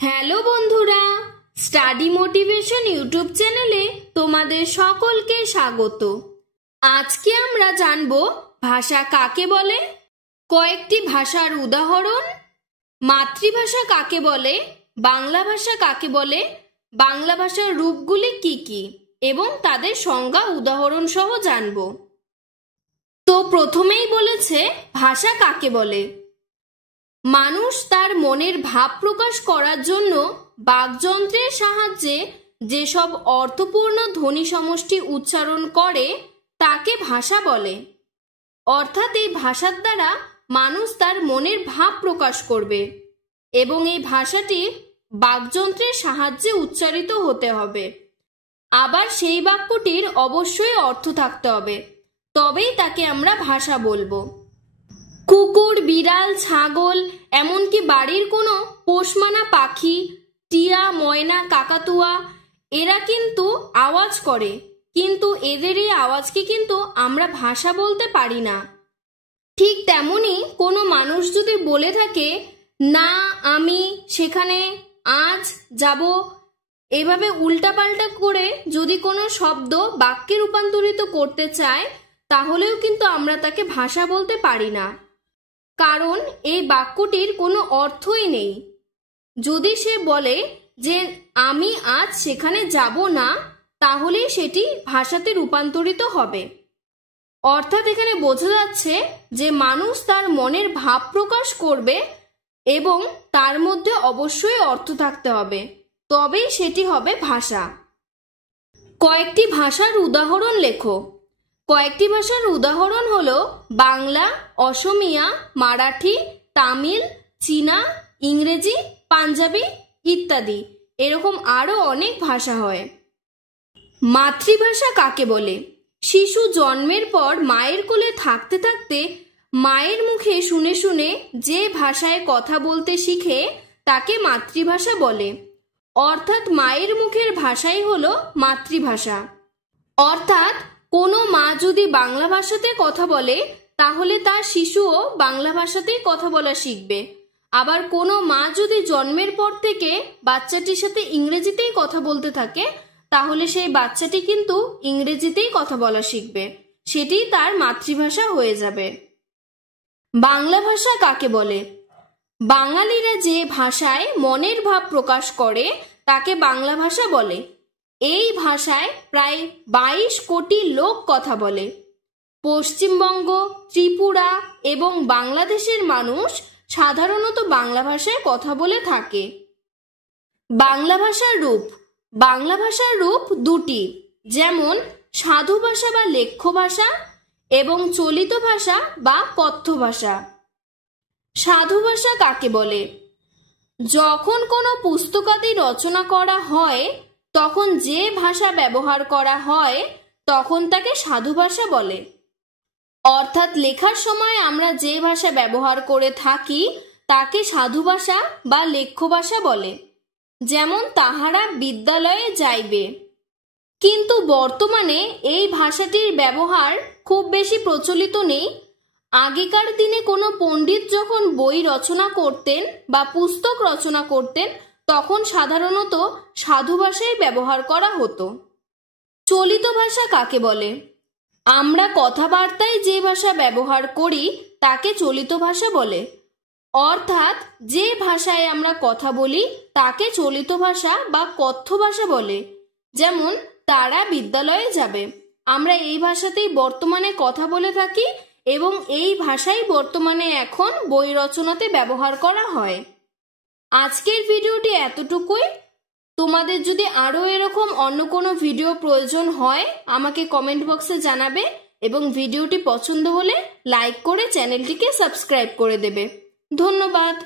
Hello বন্ধুরা, study motivation YouTube চ্যানেলে তোমাদের সকলকে স্বাগত। আজকে আমরা জানব ভাষা কাকে বলে, কয়েকটি ভাষার উদাহরণ, মাতৃভাষা কাকে বলে, বাংলা ভাষা কাকে বলে, বাংলা ভাষার রূপগুলি কি কি এবং তাদের সংজ্ঞা উদাহরণ সহ জানব। তো প্রথমেই বলেছে ভাষা কাকে বলে। মানুষ তার মনের ভাব প্রকাশ করার জন্য বাকযন্ত্রের সাহায্যে যেসব অর্থপূর্ণ ধ্বনি সমষ্টি উচ্চারণ করে তাকে ভাষা বলে। অর্থাৎ এই ভাষার দ্বারা মানুষ তার মনের ভাব প্রকাশ করবে এবং এই ভাষাটি বাকযন্ত্রের সাহায্যে উচ্চারিত হতে হবে। আবার সেই বাক্যটির অবশ্যই অর্থ থাকতে হবে, তবেই তাকে আমরা ভাষা বলবো। কুকুর, বিড়াল, ছাগল, এমনকি বাড়ির কোনো পোষমানা পাখি, টিয়া, ময়না, কাকাতুয়া এরা কিন্তু আওয়াজ করে, কিন্তু এদের এই আওয়াজকে কিন্তু আমরা ভাষা বলতে পারি না। ঠিক তেমনি কোনো মানুষ যদি বলে থাকে না আমি সেখানে আজ যাব, এভাবে উল্টাপাল্টা করে যদি কোনো শব্দ বাক্যে রূপান্তরিত করতে চায়, তাহলেও কিন্তু আমরা তাকে ভাষা বলতে পারি না, কারণ এই বাক্যটির কোনো অর্থই নেই। যদি সে বলে যে আমি আজ সেখানে যাব না, তাহলেই সেটি ভাষাতে রূপান্তরিত হবে। অর্থাৎ এখানে বোঝা যাচ্ছে যে মানুষ তার মনের ভাব প্রকাশ করবে এবং তার মধ্যে অবশ্যই অর্থ থাকতে হবে, তবেই সেটি হবে ভাষা। কয়েকটি ভাষার উদাহরণ লেখো। কয়েকটি ভাষার উদাহরণ হলো বাংলা, অসমিয়া, মারাঠি, তামিল, চীনা, ইংরেজি, পাঞ্জাবি ইত্যাদি। এরকম আরো অনেক ভাষা হয়। মাতৃভাষা কাকে বলে? শিশু জন্মের পর মায়ের কোলে থাকতে থাকতে মায়ের মুখে শুনে শুনে যে ভাষায় কথা বলতে শিখে তাকে মাতৃভাষা বলে। অর্থাৎ মায়ের মুখের ভাষাই হলো মাতৃভাষা। অর্থাৎ কোনো মা যদি বাংলা ভাষাতে কথা বলে, তাহলে তার শিশুও বাংলা ভাষাতেই কথা বলা শিখবে। আবার কোনো মা যদি জন্মের পর থেকে বাচ্চাটির সাথে ইংরেজিতেই কথা বলতে থাকে, তাহলে সেই বাচ্চাটি কিন্তু ইংরেজিতেই কথা বলা শিখবে, সেটি তার মাতৃভাষা হয়ে যাবে। বাংলা ভাষা কাকে বলে? বাঙালিরা যে ভাষায় মনের ভাব প্রকাশ করে তাকে বাংলা ভাষা বলে। এই ভাষায় প্রায় 22 কোটি লোক কথা বলে। পশ্চিমবঙ্গ, ত্রিপুরা এবং বাংলাদেশের মানুষ সাধারণত বাংলা ভাষায় কথা বলে থাকে। বাংলা ভাষার রূপ। বাংলা ভাষার রূপ দুটি, যেমন সাধু ভাষা বা লেখ্য ভাষা এবং চলিত ভাষা বা কথ্য ভাষা। সাধু ভাষা কাকে বলে? যখন কোনো পুস্তকাদি রচনা করা হয় তখন যে ভাষা ব্যবহার করা হয় তখন তাকে সাধু ভাষা বলে। অর্থাৎ লেখার সময় আমরা যে ভাষা ব্যবহার করে থাকি তাকে সাধু ভাষা বা লেখ্য ভাষা বলে। যেমন তাহারা বিদ্যালয়ে যাইবে। কিন্তু বর্তমানে এই ভাষাটির ব্যবহার খুব বেশি প্রচলিত নেই। আগেকার দিনে কোনো পণ্ডিত যখন বই রচনা করতেন বা পুস্তক রচনা করতেন, তখন সাধারণত সাধু ভাষাই ব্যবহার করা হতো। চলিত ভাষা কাকে বলে? আমরা কথাবার্তায় যে ভাষা ব্যবহার করি তাকে চলিত ভাষা বলে। অর্থাৎ যে ভাষায় আমরা কথা বলি তাকে চলিত ভাষা বা কথ্য ভাষা বলে। যেমন তারা বিদ্যালয়ে যাবে, আমরা এই ভাষাতেই বর্তমানে কথা বলে থাকি এবং এই ভাষাই বর্তমানে এখন বই রচনাতে ব্যবহার করা হয়। আজকের ভিডিওটি এতটুকুই। তোমাদের যদি আরো এরকম অন্য কোনো ভিডিও প্রয়োজন হয় আমাকে কমেন্ট বক্সে জানাবে এবং ভিডিওটি পছন্দ হলে লাইক করে চ্যানেলটিকে সাবস্ক্রাইব করে দেবে। ধন্যবাদ।